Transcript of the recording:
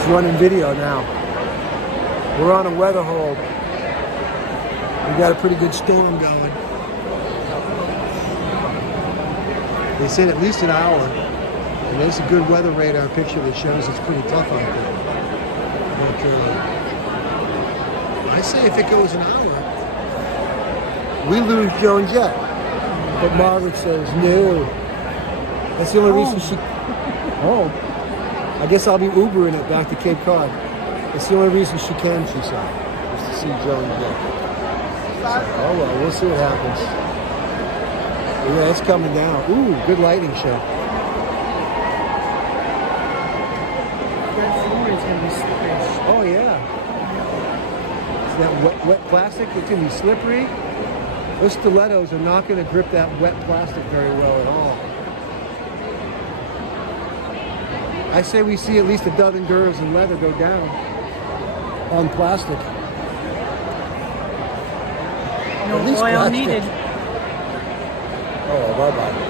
It's running video now. We're on a weather hold. We got a pretty good storm going. They said at least an hour. And there's a good weather radar picture that shows it's pretty tough out there. But I say if it goes an hour, we lose Joan Jett. But Margaret says no. That's the only reason she. Oh. I guess I'll be Ubering it back to Cape Cod. It's the only reason she can, she said, is to see Joan Jett. So, oh well, we'll see what happens. Yeah, it's coming down. Ooh, good lighting show. Oh yeah. Is that wet plastic? It's gonna be slippery. Those stilettos are not gonna grip that wet plastic very well at all. I say we see at least a dozen girls in leather go down on plastic. No oil needed. Oh, bye-bye.